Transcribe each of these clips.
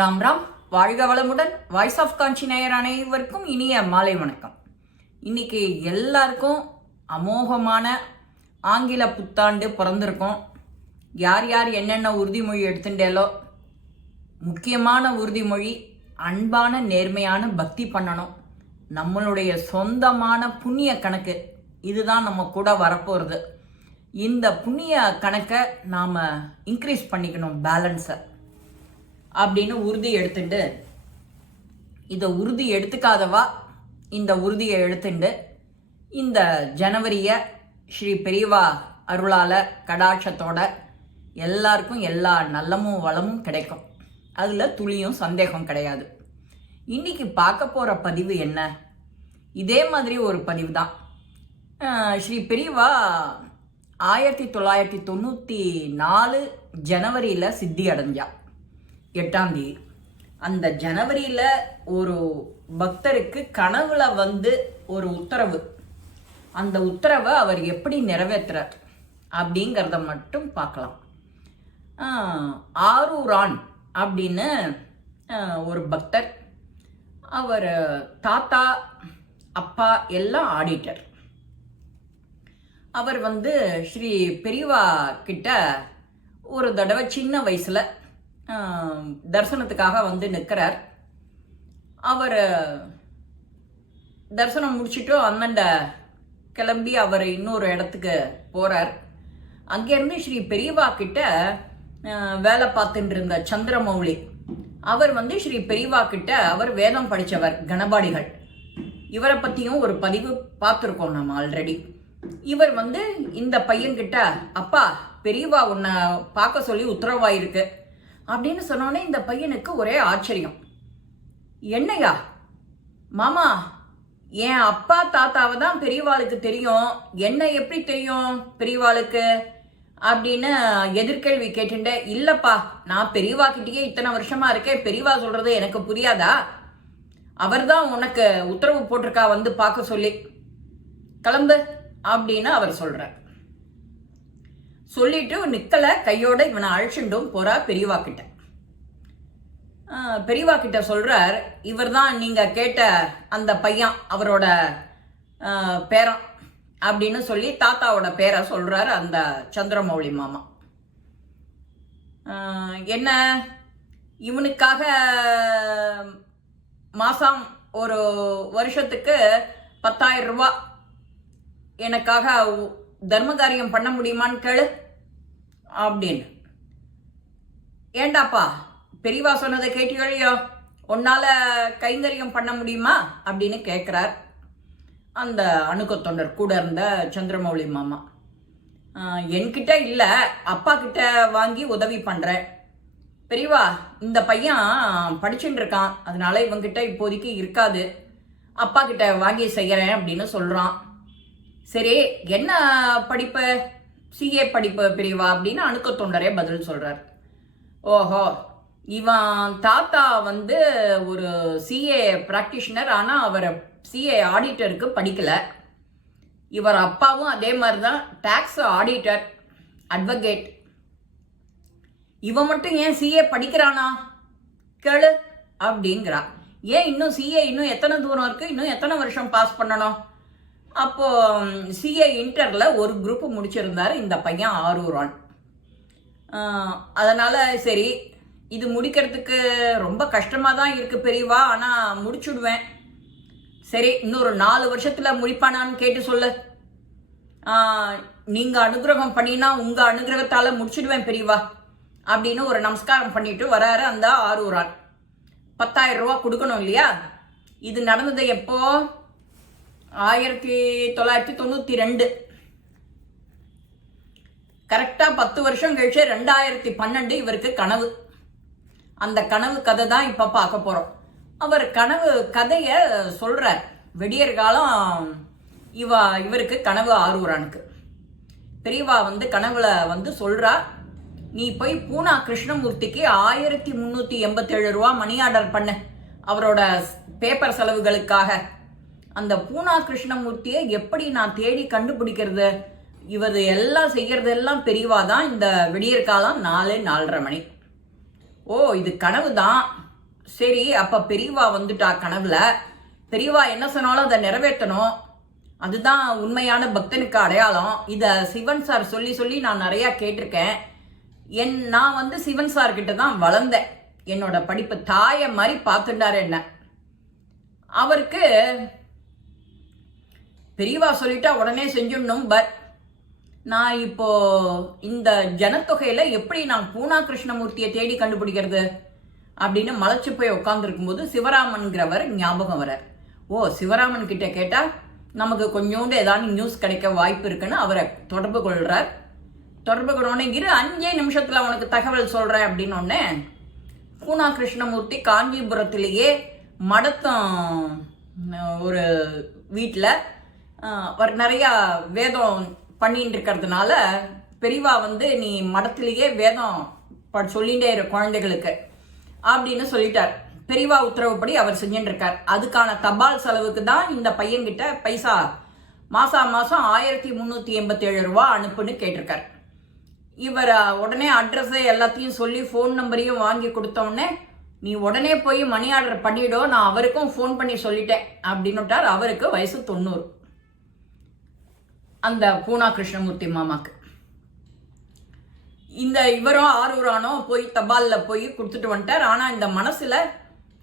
ராம் ராம் வாழ்க வளமுடன். Voice of காஞ்சி நேயர் அனைவருக்கும் இனிய மாலை வணக்கம். இன்னைக்கு எல்லாருக்கும் அமோகமான ஆங்கில புத்தாண்டு பிறந்திருக்கோம். யார் யார் என்னென்ன உறுதிமொழி எடுத்துட்டேலோ முக்கியமான உறுதிமொழி அன்பான நேர்மையான பக்தி பண்ணணும். நம்மளுடைய சொந்தமான புண்ணிய கணக்கு இதுதான் நம்ம கூட வரப்போகிறது இந்த புண்ணிய கணக்கை நாம் இன்க்ரீஸ் பண்ணிக்கணும் பேலன்ஸை அப்படின்னு உறுதி எடுத்துண்டு. இதை உறுதி எடுத்துக்காதவா? இந்த உறுதியை எடுத்துண்டு. இந்த ஜனவரியை ஸ்ரீ பெரியவா அருளால கடாட்சத்தோட எல்லாருக்கும் எல்லா நல்லமும் வளமும் கிடைக்கும். அதில் துளியும் சந்தேகம் கிடையாது. இன்னைக்கு பார்க்க போகிற பதிவு என்ன? இதே மாதிரி ஒரு பதிவு தான் ஸ்ரீ பெரியவா ஆயிரத்தி தொள்ளாயிரத்தி தொண்ணூற்றி நாலு ஜனவரியில் சித்தி அடைஞ்சா. எட்டாம் தேதி. அந்த ஜனவரியில் ஒரு பக்தருக்கு கனவுல வந்து ஒரு உத்தரவு. அந்த உத்தரவை அவர் எப்படி நிறைவேற்றுறார் அப்படிங்கிறத மட்டும் பார்க்கலாம். ஆரூரான் அப்படின்னு ஒரு பக்தர். அவர் தாத்தா அப்பா எல்லாம் ஆடிட்டர். அவர் வந்து ஸ்ரீ பெரியவா கிட்ட ஒரு தடவை சின்ன வயசில் தரிசனத்துக்காக வந்து நிற்கிறார். அவர் தரிசனம் முடிச்சுட்டு அண்ணண்ட கிளம்பி அவர் இன்னொரு இடத்துக்கு போகிறார் அங்கேருந்து ஸ்ரீ பெரியவா கிட்ட வேலை பார்த்துட்டு இருந்த சந்திரமௌலி அவர் வந்து ஸ்ரீ பெரியவா கிட்ட அவர் வேதம் படித்தவர் கணபாடிகள் இவரை பற்றியும் ஒரு பதிவு பார்த்துருக்கோம் நம்ம ஆல்ரெடி இவர் வந்து இந்த பையன்கிட்ட அப்பா பெரியவா உன்னை பார்க்க சொல்லி உத்தரவாயிருக்கு. அப்படின்னு சொன்னோடனே இந்த பையனுக்கு ஒரே ஆச்சரியம். என்னையா மாமா என் அப்பா தாத்தாவை தான் பெரியவாளுக்கு தெரியும். என்ன எப்படி தெரியும் பெரியவாளுக்கு? அப்படின்னு எதிர்கேள்வி கேட்டுட்டு இல்லப்பா நான் பெரியவா கிட்டேயே இத்தனை வருஷமா இருக்கேன். பெரியவா சொல்றது எனக்கு புரியாதா? அவர்தான் உனக்கு உத்தரவு போட்டிருக்கா வந்து பார்க்க சொல்லி. கிளம்பு அப்படின்னு அவர் சொல்றார். சொல்லிட்டு நிக்கல கையோட இவனை அழைச்சிட்டும் போறா பெரியவா கிட்ட. பெரியவா கிட்ட சொல்றார் இவர்தான் நீங்க கேட்ட அந்த பையன் அவரோட ஆஹ் பேரன் அப்படின்னு சொல்லி தாத்தாவோட பேரை சொல்றாரு அந்த சந்திரமௌலி மாமா. என்ன இவனுக்காக மாசம் ஒரு வருஷத்துக்கு பத்தாயிரம் ரூபா எனக்காக உ- தர்ம காரியம் பண்ண முடியுமான்னு கேளு. அப்படின்னு. ஏண்டாப்பா பெரியவா சொன்னதை கேட்டியோழியோ உன்னால கைங்கரியம் பண்ண முடியுமா? அப்படின்னு கேட்குறார் அந்த அணுக்க தொண்டர் கூட இருந்த சந்திரமௌலி மாமா. என்கிட்ட இல்லை அப்பா கிட்ட வாங்கி உதவி பண்ணுறேன் பெரியவா இந்த பையன் படிச்சுட்டு இருக்கான். அதனால இவங்கிட்ட இப்போதைக்கு இருக்காது. அப்பா கிட்ட வாங்கி செய்கிறேன் அப்படின்னு சொல்கிறான் சரி என்ன படிப்பு? சிஏ படிப்பு பிரிவா? அப்படின்னு அணுக்க தொண்டரே பதில் சொல்கிறார் ஓஹோ இவன் தாத்தா வந்து ஒரு சிஏ ப்ராக்டிஷனர் ஆனால் அவர் சிஏ ஆடிட்டருக்கு படிக்கலை. இவர் அப்பாவும் அதே மாதிரி தான் டேக்ஸ் ஆடிட்டர் அட்வொகேட் இவன் மட்டும் ஏன் சிஏ படிக்கிறானா? கேளு அப்படிங்கிறா. ஏன் இன்னும் சிஏ இன்னும் எத்தனை தூரம் இருக்குது இன்னும் எத்தனை வருஷம் பாஸ் பண்ணணும்? அப்போ சிஏ இன்டரில் ஒரு குரூப் முடிச்சிருந்தாரு இந்த பையன் ஆரூரான். அதனால் சரி இது முடிக்கிறதுக்கு ரொம்ப கஷ்டமாக தான் இருக்குது பெரியவா ஆனால் முடிச்சுடுவேன். சரி இன்னொரு நாலு வருஷத்தில் முடிப்பானான்னு கேட்டு சொல்லு. நீங்கள் அனுகிரகம் பண்ணினா உங்கள் அனுகிரகத்தால் முடிச்சுடுவேன் பெரியவா அப்படின்னு ஒரு நமஸ்காரம் பண்ணிட்டு வராரு அந்த ஆரூரான். பத்தாயிரம் ரூபா கொடுக்கணும் இல்லையா? இது நடந்தது எப்போது ஆயிரத்தி தொள்ளாயிரத்தி தொண்ணூத்தி ரெண்டு. கரெக்டாக பத்து வருஷம் கழிச்சு ரெண்டாயிரத்தி பன்னெண்டு இவருக்கு கனவு. அந்த கனவு கதை தான் இப்போ பார்க்க போகிறோம் அவர் கனவு கதையை சொல்கிறார் வெடியற் காலம் இவ இவருக்கு கனவு ஆரூரானுக்கு பெரியவா வந்து கனவுல வந்து சொல்கிறா நீ போய் பூனா கிருஷ்ணமூர்த்திக்கு ஆயிரத்தி முந்நூற்றி எண்பத்தேழு ரூபா மணி ஆர்டர் பண்ணு. அவரோட பேப்பர் செலவுகளுக்காக. அந்த பூனா கிருஷ்ணமூர்த்தியை எப்படி நான் தேடி கண்டுபிடிக்கிறது? இவர் எல்லாம் செய்கிறதெல்லாம் பெரியவா தான் இந்த விடியற்காலம் நாலு நாலரை மணி. ஓ இது கனவு தான் சரி அப்போ பெரியவா வந்துட்டா கனவுல. பெரியவா என்ன சொன்னாலும் அதை நிறைவேற்றணும். அதுதான் உண்மையான பக்தனுக்கு அடையாளம். இதை சிவன் சார் சொல்லி சொல்லி நான் நிறையா கேட்டிருக்கேன். என் நான் வந்து சிவன் சார்கிட்ட தான் வளர்ந்தேன். என்னோட படிப்பு தாயை மாதிரி பார்த்துட்டாரு என்ன. அவருக்கு பெரியவா சொல்லிட்டா உடனே செஞ்சிடணும் பட் நான் இப்போ இந்த ஜனத்தொகையில எப்படி நான் பூனா கிருஷ்ணமூர்த்தியை தேடி கண்டுபிடிக்கிறது அப்படின்னு மலைச்சு போய் உட்காந்துருக்கும் போது சிவராமன்கிறவர் ஞாபகம் வரார். ஓ சிவராமன் கிட்ட கேட்டா நமக்கு கொஞ்சோண்டு ஏதாவது நியூஸ் கிடைக்க வாய்ப்பு இருக்குன்னு அவரை தொடர்பு கொள்றார். தொடர்பு கொண்டோடனே இரு அஞ்சே நிமிஷத்தில் உனக்கு தகவல் சொல்கிறேன் அப்படின்னோடனே பூனா கிருஷ்ணமூர்த்தி காஞ்சிபுரத்திலேயே மடத்தம் ஒரு வீட்டில் நிறையா வேதம் பண்ணிட்டு இருக்கிறதுனால பெரியவா வந்து நீ மடத்திலேயே வேதம் ப சொல்லிகிட்டே இரு குழந்தைகளுக்கு அப்படின்னு சொல்லிட்டார். பெரியவா உத்தரவுப்படி அவர் செஞ்சுட்டு இருக்கார் அதுக்கான தபால் செலவுக்கு தான் இந்த பையன்கிட்ட பைசா மாசா மாசம் ஆயிரத்தி முந்நூற்றி எண்பத்தேழு ரூபா அனுப்புன்னு கேட்டிருக்கார். இவர் உடனே அட்ரஸை எல்லாத்தையும் சொல்லி ஃபோன் நம்பரையும் வாங்கி கொடுத்தோடனே நீ உடனே போய் மணி ஆர்டர் பண்ணிவிடும் நான் அவருக்கும் ஃபோன் பண்ணி சொல்லிட்டேன் அப்படின்னுட்டார். அவருக்கு வயசு தொண்ணூறு. அந்த பூனா கிருஷ்ணமூர்த்தி மாமாக்கு. இந்த இவரும் ஆரூரானோ போய் தபாலில் போய் கொடுத்துட்டு வந்துட்டார். ஆனால் இந்த மனசில்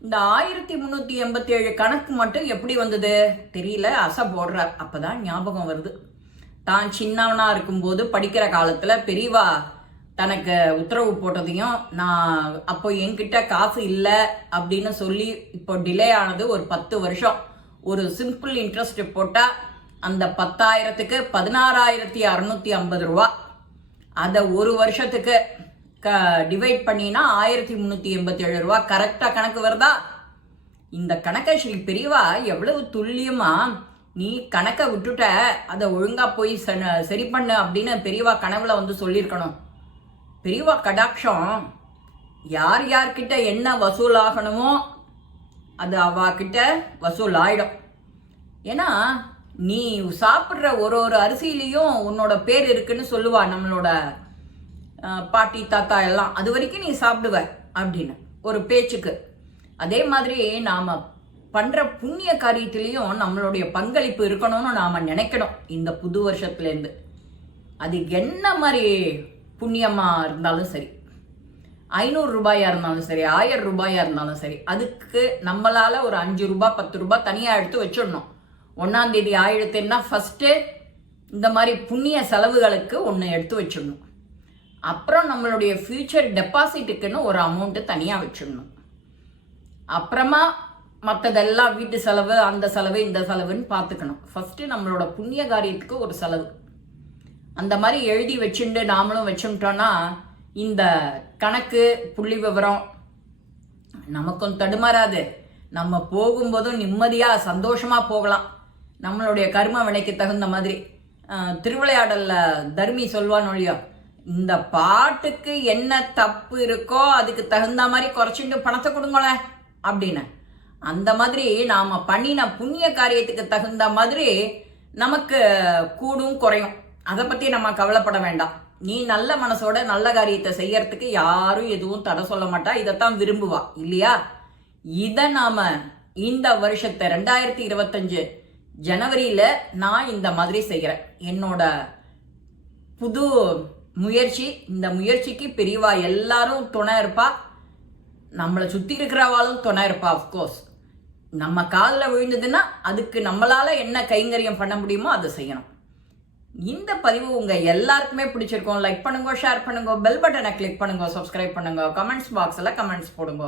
இந்த ஆயிரத்தி முந்நூற்றி எண்பத்தி ஏழு கணக்கு மட்டும் எப்படி வந்தது? தெரியல. அசை போடுறார். அப்போ தான் ஞாபகம் வருது. தான் சின்னவனாக இருக்கும்போது படிக்கிற காலத்தில் பெரியவா தனக்கு உத்தரவு போட்டதையும் நான் அப்போ என்கிட்ட காசு இல்லை அப்படின்னு சொல்லி இப்போ டிலே ஆனது ஒரு பத்து வருஷம். ஒரு சிம்பிள் இன்ட்ரெஸ்ட் போட்டால் அந்த பத்தாயிரத்துக்கு பதினாறாயிரத்தி அறநூற்றி ஐம்பது ரூபா. அதை ஒரு வருஷத்துக்கு க டிவைட் பண்ணினா ஆயிரத்தி முந்நூற்றி எண்பத்தி ஏழு ரூபா கரெக்டாக கணக்கு வருதா? இந்த கணக்கை ஸ்ரீ பெரியவா எவ்வளவு துல்லியமாக நீ கணக்கை விட்டுட்ட அதை ஒழுங்காக போய் சரி பண்ணு அப்படின்னு பெரியவா கனவுல வந்து சொல்லியிருக்கணும். பெரியவா கடாட்சம். யார் யார்கிட்ட என்ன வசூல் ஆகணுமோ அது அவாக்கிட்ட வசூல் ஆயிடும் ஏன்னா நீ சாப்பிட்ற ஒரு ஒரு அரிசியிலையும் உன்னோட பேர் இருக்குன்னு சொல்லுவா நம்மளோட பாட்டி தாத்தா எல்லாம். அது வரைக்கும் நீ சாப்பிடுவ அப்படின்னு ஒரு பேச்சுக்கு. அதே மாதிரி நாம் பண்ணுற புண்ணிய காரியத்திலையும் நம்மளுடைய பங்களிப்பு இருக்கணும்னு நாம் நினைக்கணும் இந்த புது வருஷத்துலேருந்து. அது என்ன மாதிரி புண்ணியமாக இருந்தாலும் சரி ஐநூறு ரூபாயாக இருந்தாலும் சரி ஆயிரம் ரூபாயாக இருந்தாலும் சரி அதுக்கு நம்மளால் ஒரு அஞ்சு ரூபாய் பத்து ரூபாய் தனியாக எடுத்து வச்சிடணும். ஒன்றாந்தேதி ஆயிடுத்துன்னா ஃபஸ்ட்டு இந்த மாதிரி புண்ணிய செலவுகளுக்கு ஒன்று எடுத்து வச்சிடணும். அப்புறம் நம்மளுடைய ஃப்யூச்சர் டெபாசிட்டுக்குன்னு ஒரு அமௌண்ட்டு தனியாக வச்சிடணும். அப்புறமா மற்றதெல்லாம் வீட்டு செலவு அந்த செலவு இந்த செலவுன்னு பார்த்துக்கணும். ஃபஸ்ட்டு நம்மளோட புண்ணிய காரியத்துக்கு ஒரு செலவு. அந்த மாதிரி எழுதி வச்சுட்டு நாமளும் வச்சுட்டோன்னா இந்த கணக்கு புள்ளி விவரம் நமக்கும் தடுமாறாது. நம்ம போகும்போதும் நிம்மதியாக சந்தோஷமாக போகலாம். நம்மளுடைய கர்ம வினைக்கு தகுந்த மாதிரி திருவிளையாடலில் தர்மி சொல்வான் ஒழியோ இந்த பாட்டுக்கு என்ன தப்பு இருக்கோ அதுக்கு தகுந்த மாதிரி குறைச்சிட்டு பணத்தை கொடுங்களேன் அப்படின்னு. அந்த மாதிரி நாம் பண்ணின புண்ணிய காரியத்துக்கு தகுந்த மாதிரி நமக்கு கூடும் குறையும். அதை பற்றி நம்ம கவலைப்பட வேண்டாம். நீ நல்ல மனசோட நல்ல காரியத்தை செய்யறதுக்கு யாரும் எதுவும் தடை சொல்ல மாட்டா இதைத்தான் விரும்புவா இல்லையா? இதை நாம் இந்த வருஷத்தை ரெண்டாயிரத்தி இருபத்தஞ்சு ஜனவரியில் நான் இந்த மாதிரி செய்கிறேன். என்னோட புது முயற்சி இந்த முயற்சிக்கு பெரியவா எல்லாரும் துணை இருப்பா. நம்மளை சுற்றி இருக்கிறவாளும் துணை இருப்பா அஃப்கோர்ஸ் நம்ம காலில் விழுந்ததுன்னா அதுக்கு நம்மளால் என்ன கைங்கரியம் பண்ண முடியுமோ அதை செய்யணும். இந்த பதிவு உங்கள் எல்லாருக்குமே பிடிச்சிருக்கோம். லைக் பண்ணுங்க ஷேர் பண்ணுங்க பெல் பட்டனை கிளிக் பண்ணுங்க சப்ஸ்கிரைப் பண்ணுங்க கமெண்ட்ஸ் பாக்ஸில் கமெண்ட்ஸ் போடுங்க.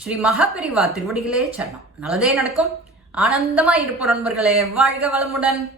ஸ்ரீ மகாபெரிவா திருவடிகளே சரணம். நல்லதே நடக்கும். ஆனந்தமா இருப்போம் நண்பர்களே. வாழ்க வளமுடன்.